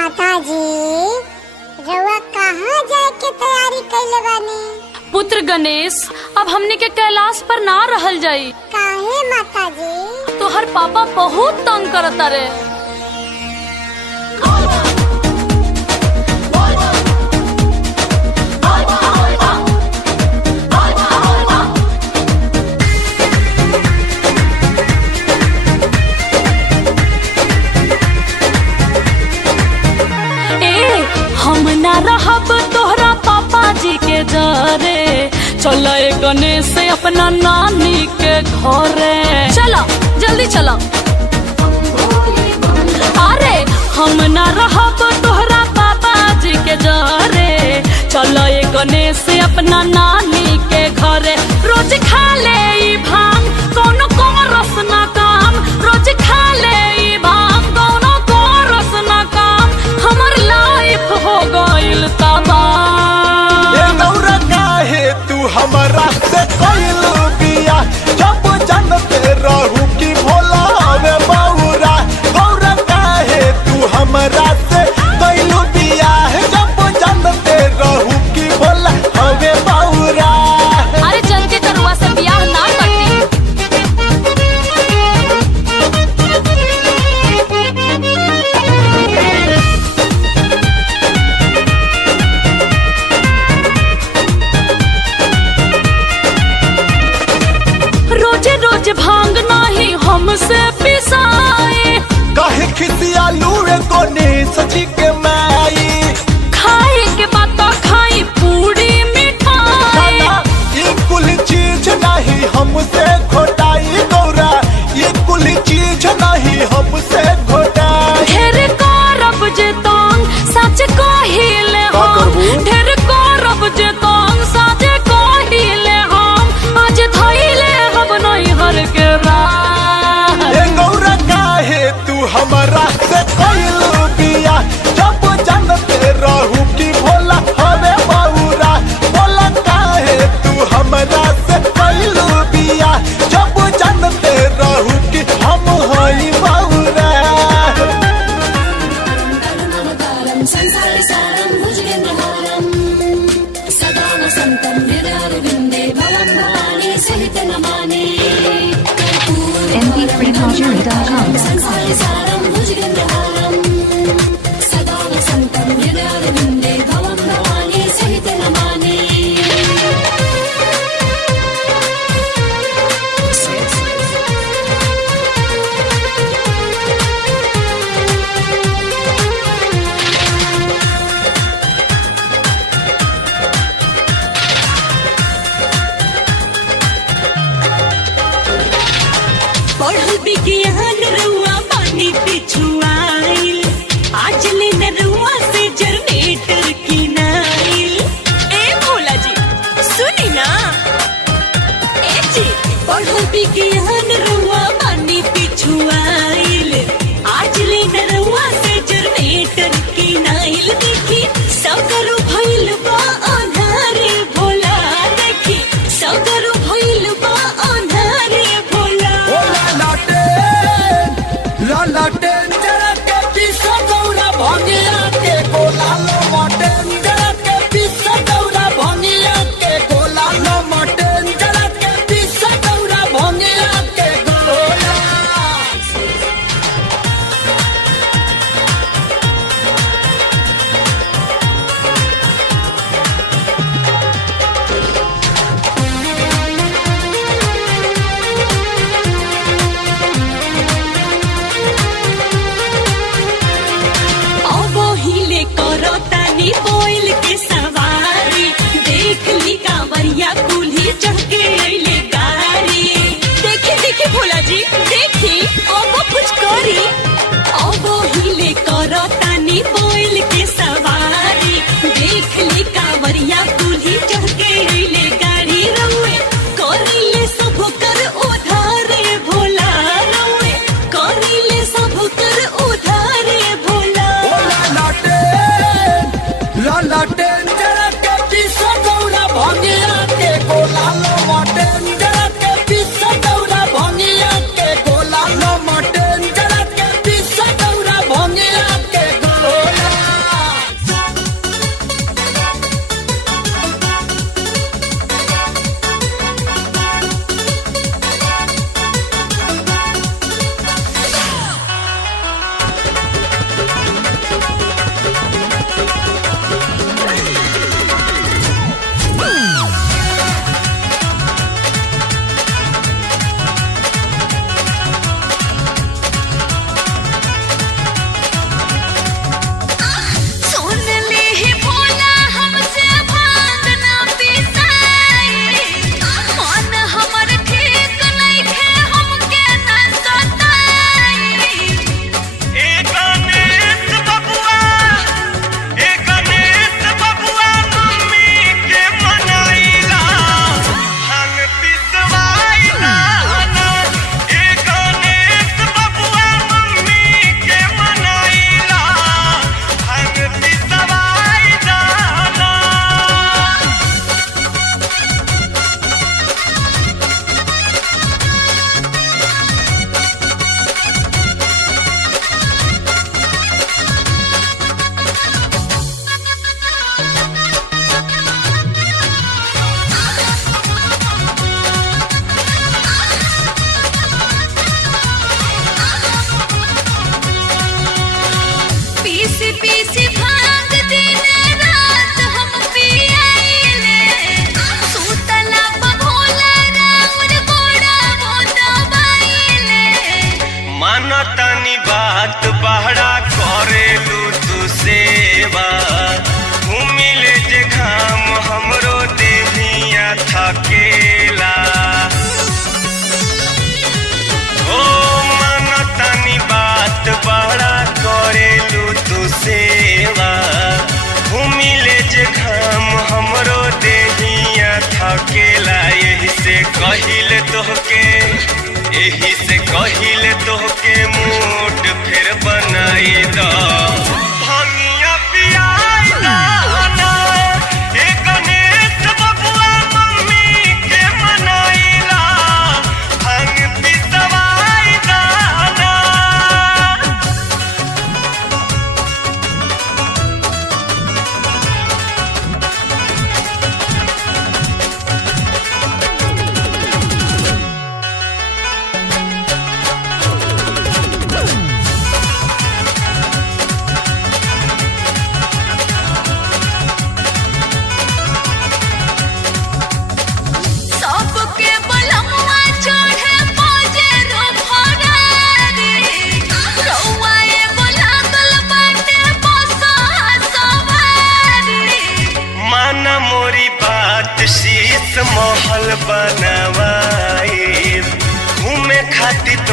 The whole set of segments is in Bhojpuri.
माताजी, रउआ कहाँ जाए के तैयारी कइले बानी? पुत्र गणेश, अब हमने के कैलाश पर ना रहल जाई। काहे माताजी? तोहर पापा बहुत तंग करता रे। हम ना रहब तोहरा पापा जी के जरे, चलो गणेश से अपना नानी के घरे। चलो जल्दी चलो। अरे हम ना रहब तोहरा पापा जी के जरे, चलो गणेश से अपना नानी के घरे। रोज खा ले ई भांग, कोनो रस ना काम। रोज खा ले ई भांग, कोनो रस ना काम। हमर लाइफ हो गइल तबाह। ये गौरा काहे तू हमरा से कइल बिया, जब जानते रहू कि भोला हवे बौरा। गौरा काहे तू हमरा से कइल बिया, जब जानते रहू कि भोला हवे बौरा। अरे जल्दी तरुआ से बियाह ना करती। रोजे रोज भांग नाही हमसे पिसाए, काहे खिसियालू रे कोने सजी के माई। खाए के बाद तो खाई पूरी मिठाई। ये कुल चीज नहीं हमसे घोटाई गौरा, ये कुल चीज नहीं हमसे घोटाई। ढेर करब जे तंग सच कहिले हम, ढेर करब जे तंग सच कहिले हम। आज धइले हम नहीं हर के राह। ये गौरा काहे तू हमरा से कइल बिया, जब जानते रहू कि भोला हवे बौरा। भोला काहे तू हमरा से कइल बिया, जब जानते रहू कि हम हई बौरा। mp3.com. पढ़ल विज्ञान रउआ पानी पिछुआइल, आज ले न रउआ से जनरेटर किनाइल। ए भोला जी सुनी ना, ए जी पढ़ल विज्ञान रउआ पानी पिछुआइल, आज ले न रउआ से जनरेटर किनाइल। देखी सगरो भइल बा अंधारे भोला, देखी सगरो भइल बा अंधारे भोला। लालटेन जरा के पीछे गौरा भंगिया के गोला लमटेन, जरा के पीछे गौरा भंगिया के गोला लमटेन, जरा के पीछे गौरा भंगिया के गोला। अब हिले करो तानी बोइल के सवारी, देख ली कांवरिया कुल्ही चढ़ के अइले गाड़ी। देखी देखी भोला जी देखी, अब कुछ करी। अब हिले करो तानी बोइल के सवारी, देख ली कांवरिया कुल्ही चढ़ के अइले गाड़ी। रउए करिले सब कर उधारे भोला, रउए करिले सब कर उधारे भोला। लालटेन जरा के पीछे गौरा भंगिया के गोला लमटेन।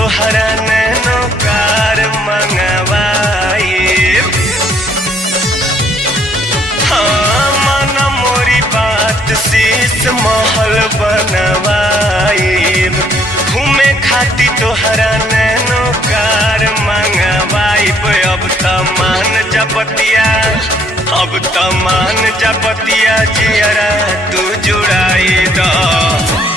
तोहरा नैनो कार मंगवाई। हाँ मन मोरी बात शीश महल बनवाई। घूमे खाती तोहरा नैनो कार मंगवाई। अब त मान जपतिया, अब त मान जपतिया जियरा तू जुड़ाई द।